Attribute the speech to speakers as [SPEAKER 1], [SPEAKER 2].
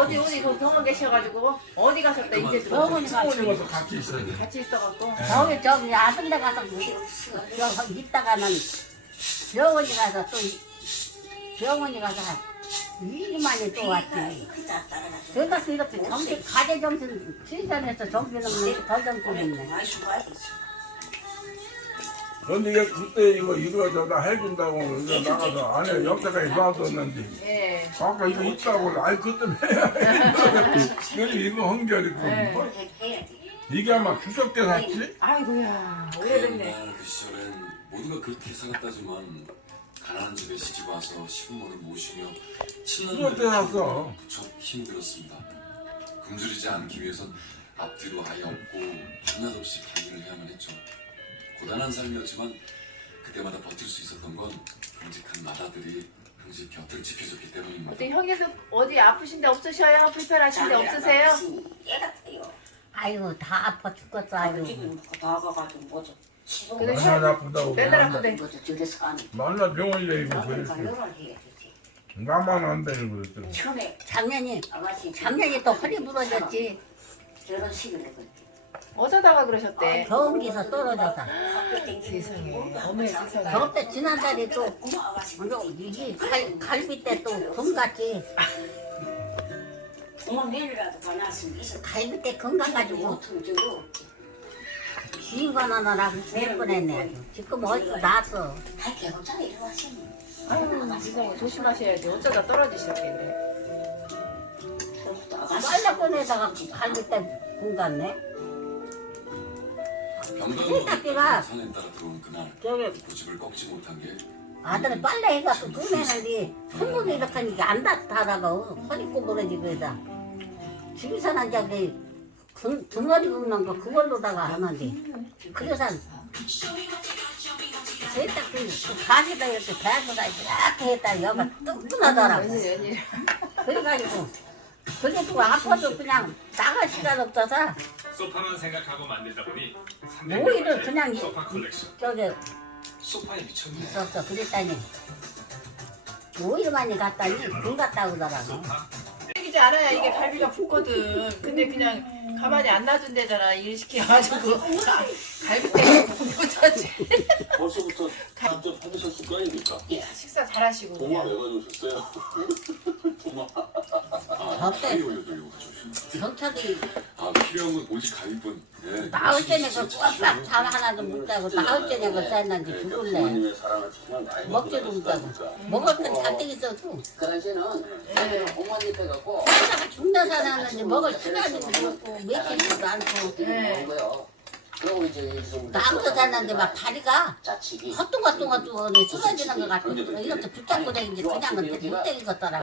[SPEAKER 1] 어디 그 병원 계셔가지고 어디 가셨다 이제
[SPEAKER 2] 병원에
[SPEAKER 3] 가서 같이 있어야 돼.
[SPEAKER 1] 같이 있어갖고
[SPEAKER 2] 저기 아픈데 가서 여기 있다가는 병원에 가서 또 병원에 가서 일만이 또 왔지. 그래서 이렇게 정신 가재 정신 출전해서 정신은 더 정신 있네.
[SPEAKER 3] 근데 이게 그때 이거 저다 해준다고 이거 나가서 안에 역대까지 놔뒀는데
[SPEAKER 1] 예.
[SPEAKER 3] 아까 이거 있다고 아이 그때 해야 해. 그래서 이거 헌결이고 이게 아마 추석 때 샀지?
[SPEAKER 1] 아이고야 오래됐네.
[SPEAKER 4] 옛날 그 시절엔 모두가 그렇게 살았다지만 가난한 집에 시집 와서 시부모를 모시며
[SPEAKER 3] 추석 때 샀어.
[SPEAKER 4] 무척 힘들었습니다. 굶주리지 않기 위해선 앞뒤로 아예 없고 밤낮 없이 방일을 해야만 했죠. 고단한 삶이었지만 그때마다 버틸 수 있었던 건 정직한 마다들이 항상 곁을 지켜줬기 때문입니다.
[SPEAKER 1] 어떤 형님도 어디 아프신데 없으셔요? 불편하신데 없으세요?
[SPEAKER 2] 아이고 다 아파 죽겠어. 아이고.
[SPEAKER 1] 그래,
[SPEAKER 3] 맨날 아프다고
[SPEAKER 1] 맨날 아프대.
[SPEAKER 3] 맨날 병원에 이고 그랬어. 나만 안 되고 그랬어.
[SPEAKER 2] 작년에 또 허리 부러졌지.
[SPEAKER 1] 어쩌다가 그러셨대?
[SPEAKER 2] 경기에서 떨어져서.
[SPEAKER 1] 세상에 어머니 세상에.
[SPEAKER 2] 저때 지난달에 또 이게 갈비 때 또 금 같이 갈비 때 건강 가지고 지인관 하나라고 죽을 뻔했네. 지금 어디서 나왔어.
[SPEAKER 1] 아유 세상에 조심하셔야지. 어쩌다 떨어지셨겠네.
[SPEAKER 2] 빨래 꺼내다가 갈비 때금 같네. 세탁기가
[SPEAKER 4] 산에 따라 들어온 그날
[SPEAKER 2] 저기
[SPEAKER 4] 고집을 꺾지 못한 게
[SPEAKER 2] 아들은 빨래 해갖고 꺼내는데 손으로 이렇게 하니까 안 닿다다가 허리 꼬부러지고 그러다. 집에서는 저기 등어리 굽는 거 그걸로다가 하는데 그래서 세탁기 그 가시다 이렇게 배고다 이렇게 했다 여가 뜨끈하더라고.
[SPEAKER 1] 웬일.
[SPEAKER 2] 그래가지고 그래도 아파도 그냥 나갈 시간 없어서
[SPEAKER 5] 소파만 생각하고 만들다 보니
[SPEAKER 2] 오이를 그냥
[SPEAKER 5] 소파 컬렉션.
[SPEAKER 2] 저기
[SPEAKER 5] 소파에 미쳤네.
[SPEAKER 2] 있었어. 그랬더니 오일만이 갔다니 금 갔다 오더라고.
[SPEAKER 1] 이지 않아야 이게 갈비가 붓거든. 근데 그냥 가만히 안 놔둔대잖아. 일 시켜가지고 갈비 때문에 붓었지.
[SPEAKER 6] 벌써부터 직접 해드셨을 거 아닙니까?
[SPEAKER 1] 식사 잘하시고.
[SPEAKER 6] 도마
[SPEAKER 1] 그냥.
[SPEAKER 6] 왜 가져오셨어요? 도마.
[SPEAKER 2] 저때
[SPEAKER 4] 가위 올려드리고 가져오신
[SPEAKER 2] 경찰이
[SPEAKER 4] 아 필요한 건 오직 가위뿐. 예.
[SPEAKER 2] 나올 때는 그 꽉꽉 잠 하나도 못 자고 나올 때는 그 쌌는데 죽을래.
[SPEAKER 6] 부모님의 사랑을 정말 많이
[SPEAKER 2] 먹지도 못하고 먹을 건 잔뜩 있어도
[SPEAKER 7] 그 당시에는 어머니 빼갖고
[SPEAKER 2] 살다가 죽나 살았는데 먹을 시간도 없고 며칠도 않고
[SPEAKER 1] 네.
[SPEAKER 7] 거요. 그리고 이제
[SPEAKER 2] 나무도 잤는데 막 다리가
[SPEAKER 7] 자식이
[SPEAKER 2] 헛뚱헛뚱헛뚱 쓰러지는 것 같고 이렇게 붙잡고 다니는데 그냥은 못 되겠더라고.